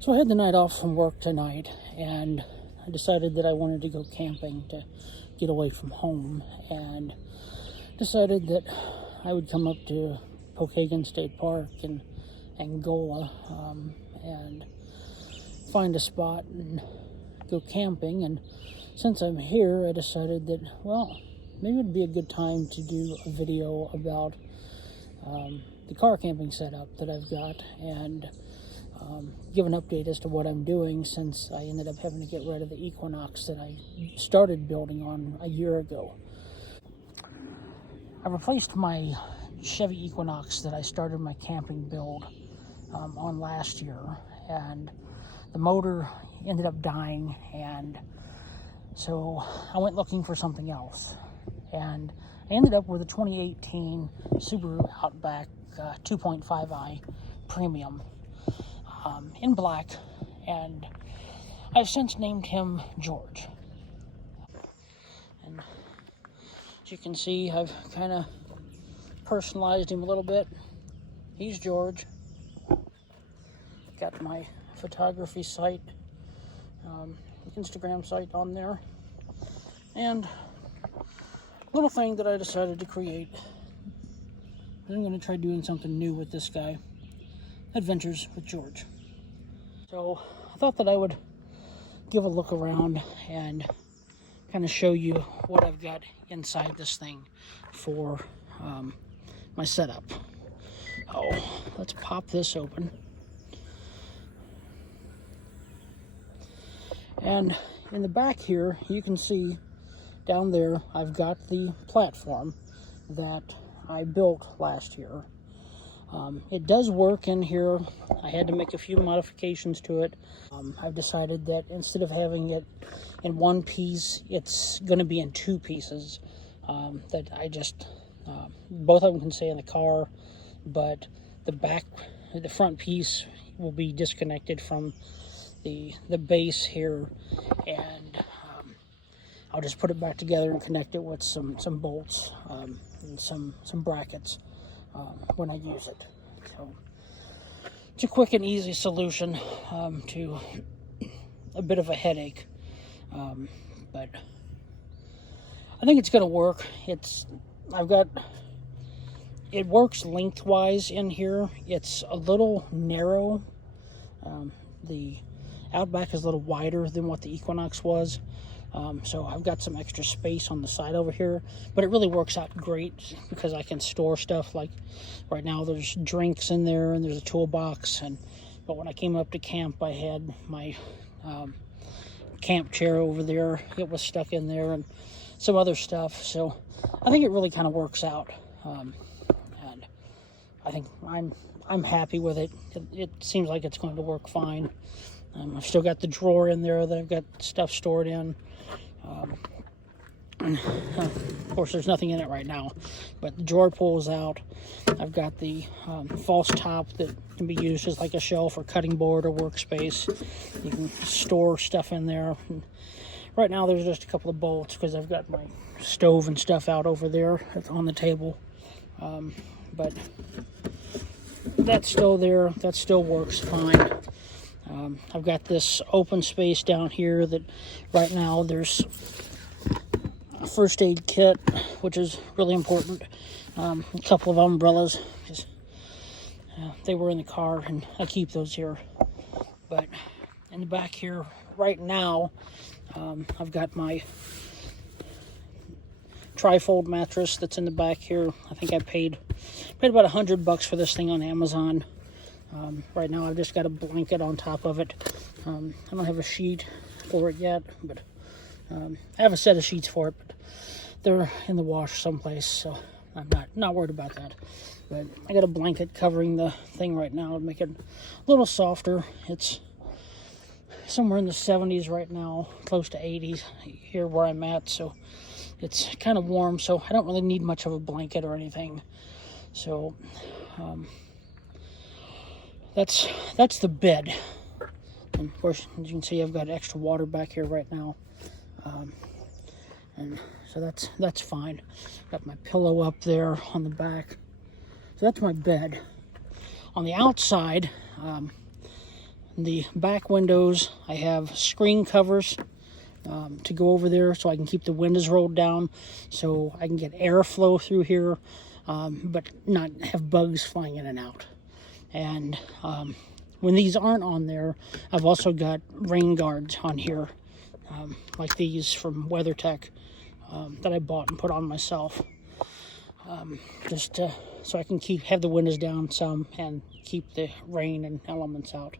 So I had the night off from work tonight, and I decided that I wanted to go camping to get away from home, and decided that I would come up to Pokagon State Park in Angola and find a spot and go camping. And since I'm here, I decided that, well, maybe it would be a good time to do a video about the car camping setup that I've got, and give an update as to what I'm doing, since I ended up having to get rid of the Equinox that I started building on a year ago. I replaced my Chevy Equinox that I started my camping build on last year, and the motor ended up dying, and so I went looking for something else, and I ended up with a 2018 Subaru Outback 2.5i Premium in black, and I've since named him George. And as you can see, I've kind of personalized him a little bit. He's George. Got my photography site, Instagram site on there, and a little thing that I decided to create. I'm going to try doing something new with this guy. Adventures with George. So I thought that I would give a look around and kind of show you what I've got inside this thing for my setup. Oh, let's pop this open. And in the back here, you can see down there, I've got the platform that I built last year. It does work in here. I had to make a few modifications to it. I've decided that instead of having it in one piece, it's going to be in two pieces. That I just, both of them can stay in the car, but the front piece will be disconnected from the base here, and I'll just put it back together and connect it with some bolts and some brackets when I use it. So it's a quick and easy solution to a bit of a headache, but I think it's going to work. It works lengthwise in here. It's a little narrow. The Outback is a little wider than what the Equinox was. So I've got some extra space on the side over here, but it really works out great because I can store stuff. Like right now there's drinks in there, and there's a toolbox, but when I came up to camp, I had my camp chair over there. It was stuck in there, and some other stuff. So I think it really kind of works out, and I think I'm happy with it. It seems like it's going to work fine. I've still got the drawer in there that I've got stuff stored in. Of course, there's nothing in it right now, but the drawer pulls out. I've got the false top that can be used as like a shelf or cutting board or workspace. You can store stuff in there. And right now, there's just a couple of bolts because I've got my stove and stuff out over there on the table. But that's still there. That still works fine. I've got this open space down here that right now there's a first aid kit, which is really important. A couple of umbrellas, because they were in the car, and I keep those here. But in the back here right now, I've got my trifold mattress that's in the back here. I think I paid about $100 for this thing on Amazon. Right now I've just got a blanket on top of it. I don't have a sheet for it yet, but I have a set of sheets for it, but they're in the wash someplace, so I'm not worried about that. But I got a blanket covering the thing right now to make it a little softer. It's somewhere in the 70s right now, close to 80s here where I'm at, so it's kind of warm, so I don't really need much of a blanket or anything. So that's the bed. And of course, as you can see, I've got extra water back here right now, and so that's fine. Got my pillow up there on the back. So that's my bed. On the outside, The back windows, I have screen covers to go over there so I can keep the windows rolled down so I can get airflow through here, but not have bugs flying in and out. And when these aren't on there, I've also got rain guards on here, like these from WeatherTech that I bought and put on myself, just so I can have the windows down some and keep the rain and elements out.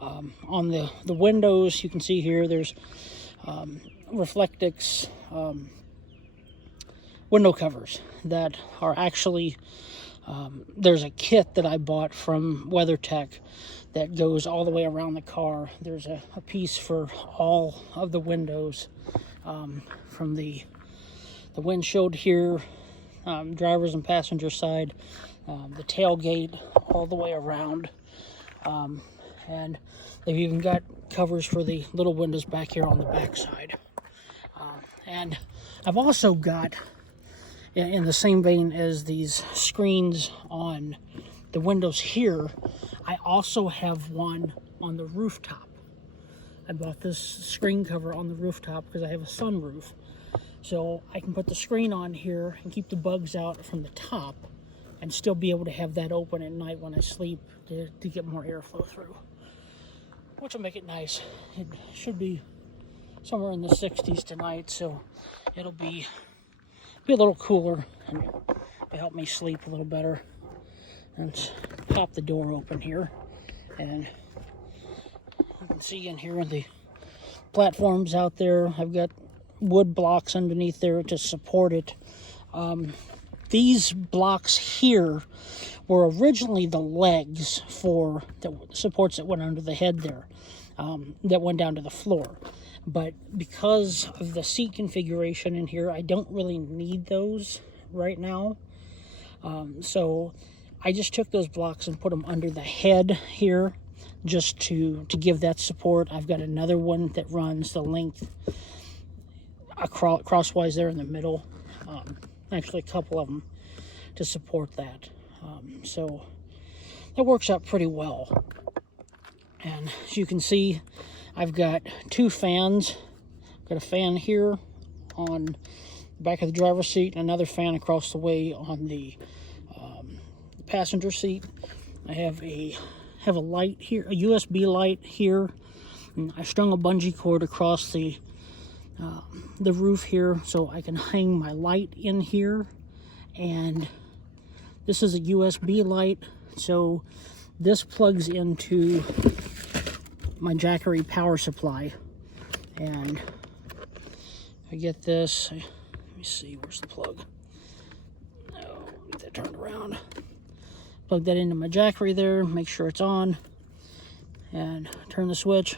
On the windows, you can see here there's Reflectix window covers that are actually, there's a kit that I bought from WeatherTech that goes all the way around the car. There's a piece for all of the windows, from the windshield here, driver's and passenger side, the tailgate, all the way around, and they've even got covers for the little windows back here on the back side. And I've also got, in the same vein as these screens on the windows here, I also have one on the rooftop. I bought this screen cover on the rooftop because I have a sunroof. So I can put the screen on here and keep the bugs out from the top and still be able to have that open at night when I sleep to get more airflow through, which will make it nice. It should be somewhere in the 60s tonight, so it'll be a little cooler and help me sleep a little better. Let's pop the door open here, and you can see in here the platforms out there. I've got wood blocks underneath there to support it. These blocks here were originally the legs for the supports that went under the head there, that went down to the floor. But because of the seat configuration in here, I don't really need those right now. So I just took those blocks and put them under the head here just to give that support. I've got another one that runs the length crosswise there in the middle. Actually a couple of them to support that. So that works out pretty well. And as you can see, I've got two fans. I've got a fan here on the back of the driver's seat and another fan across the way on the passenger seat. I have a light here, a USB light here. And I strung a bungee cord across the roof here so I can hang my light in here. And this is a USB light, so this plugs into my Jackery power supply. And I get this, let me see, where's the plug? Oh, get that turned around. Plug that into my Jackery there, make sure it's on, and turn the switch.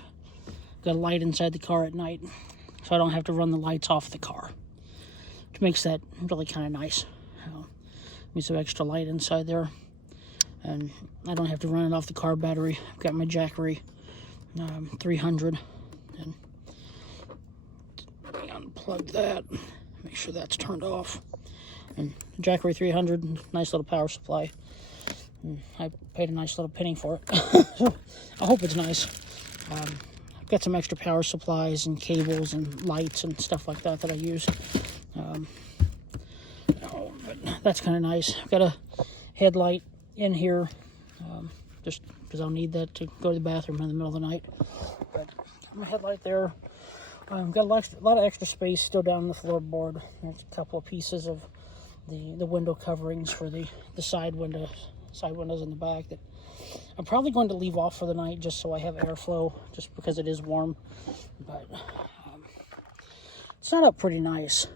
Got a light inside the car at night, so I don't have to run the lights off the car, which makes that really kind of nice. Give me some extra light inside there, and I don't have to run it off the car battery. I've got my Jackery 300, and unplug that, make sure that's turned off. And Jackery 300, nice little power supply. And I paid a nice little penny for it. So I hope it's nice. I've got some extra power supplies and cables and lights and stuff like that I use. But that's kind of nice. I've got a headlight in here, just because I'll need that to go to the bathroom in the middle of the night. But my headlight there. I've got a lot of extra space still down on the floorboard. There's a couple of pieces of the window coverings for the side windows in the back that I'm probably going to leave off for the night just so I have airflow, just because it is warm. But it's set up pretty nice.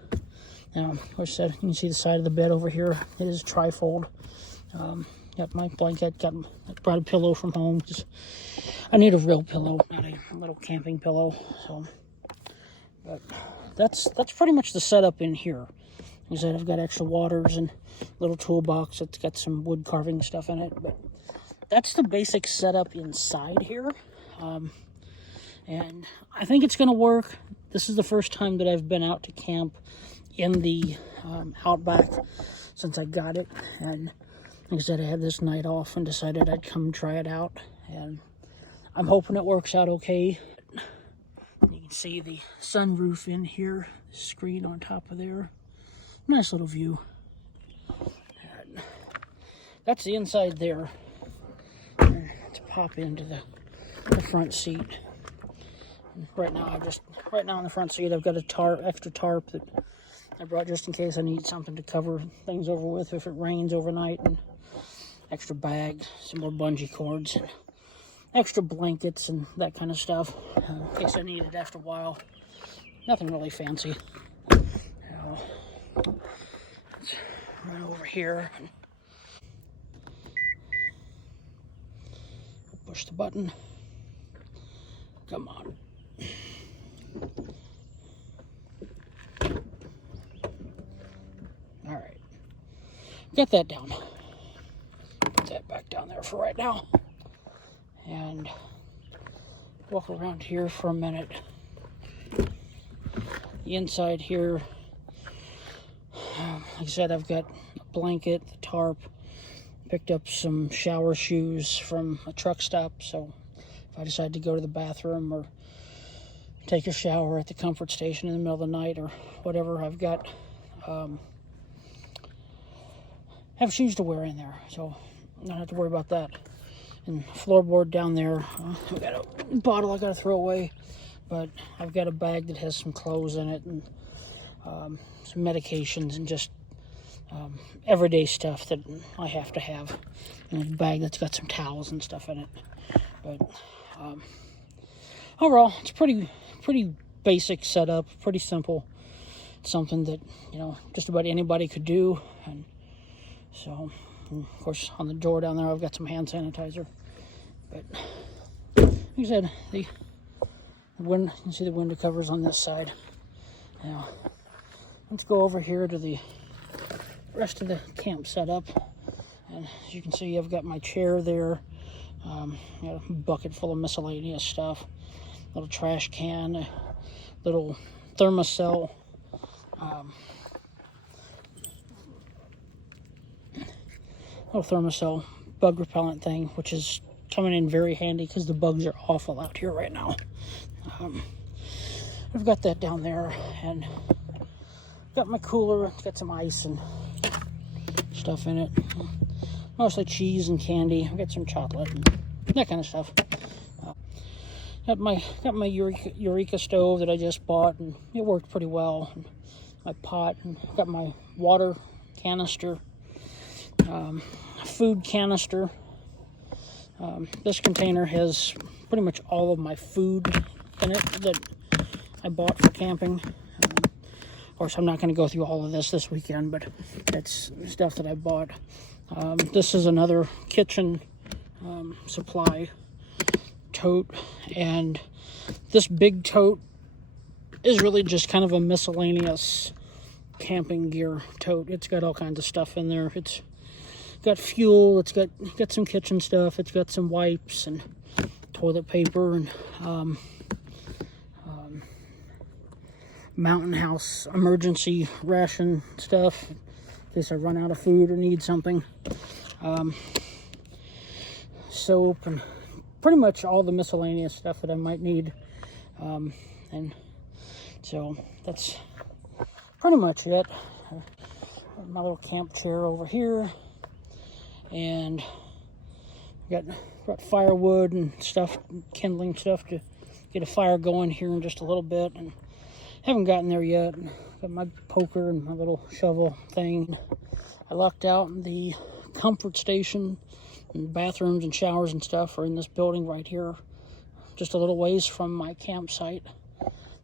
Like I said, you can see the side of the bed over here. It is trifold. Got my blanket, brought a pillow from home, because I need a real pillow, not a little camping pillow. So, but that's pretty much the setup in here. Like I said, I've got extra waters and little toolbox that's got some wood carving stuff in it. But that's the basic setup inside here. And I think it's going to work. This is the first time that I've been out to camp in the Outback since I got it. And like I said, I had this night off and decided I'd come try it out. And I'm hoping it works out okay. You can see the sunroof in here, screen on top of there. Nice little view. And that's the inside there. And let's pop into the front seat. And right now in the front seat I've got a extra tarp that I brought just in case I need something to cover things over with if it rains overnight, and extra bag, some more bungee cords, and extra blankets and that kind of stuff in case I need it after a while. Nothing really fancy. Now, let's run over here and push the button. Come on. All right, get that down. Put that back down there for right now. And walk around here for a minute. The inside here, like I said, I've got a blanket, the tarp, picked up some shower shoes from a truck stop, so if I decide to go to the bathroom or take a shower at the comfort station in the middle of the night or whatever, I've got have shoes to wear in there, so I don't have to worry about that. And floorboard down there, I've got a bottle I gotta throw away, but I've got a bag that has some clothes in it and some medications and just everyday stuff that I have to have. And a bag that's got some towels and stuff in it. But overall, it's pretty basic setup, pretty simple. It's something that, you know, just about anybody could do. And so, and of course, on the door down there, I've got some hand sanitizer. But like I said, the wind, you can see the window covers on this side. Now, let's go over here to the rest of the camp setup. And as you can see, I've got my chair there, got a bucket full of miscellaneous stuff, little trash can, a little thermocell, bug repellent thing, which is coming in very handy because the bugs are awful out here right now. I've got that down there, and got my cooler. It's got some ice and stuff in it, mostly cheese and candy. I've got some chocolate and that kind of stuff. Got my Eureka stove that I just bought, and it worked pretty well. And my pot, and got my water canister, food canister. This container has pretty much all of my food in it that I bought for camping. Of course, I'm not going to go through all of this weekend, but it's stuff that I bought. This is another kitchen supply tote, and this big tote is really just kind of a miscellaneous camping gear tote. It's got all kinds of stuff in there. It's got fuel, it's got some kitchen stuff, it's got some wipes and toilet paper and Mountain House emergency ration stuff in case I run out of food or need something, soap, and pretty much all the miscellaneous stuff that I might need. And so that's pretty much it. My little camp chair over here, and got firewood and stuff, kindling stuff to get a fire going here in just a little bit, and haven't gotten there yet. Got my poker and my little shovel thing. I lucked out, and the comfort station and bathrooms and showers and stuff are in this building right here, just a little ways from my campsite.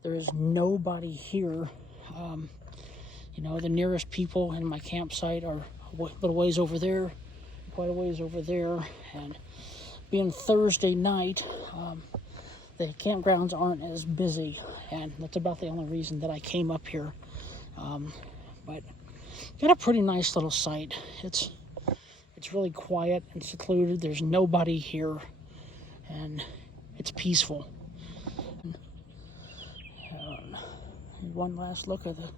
There is nobody here. You know, the nearest people in my campsite are a little ways over there, quite a ways over there. And being Thursday night, the campgrounds aren't as busy, and that's about the only reason that I came up here. But got a pretty nice little site. It's really quiet and secluded. There's nobody here, and it's peaceful. One last look at the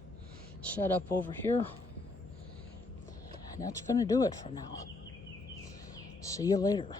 setup over here, and that's going to do it for now. See you later.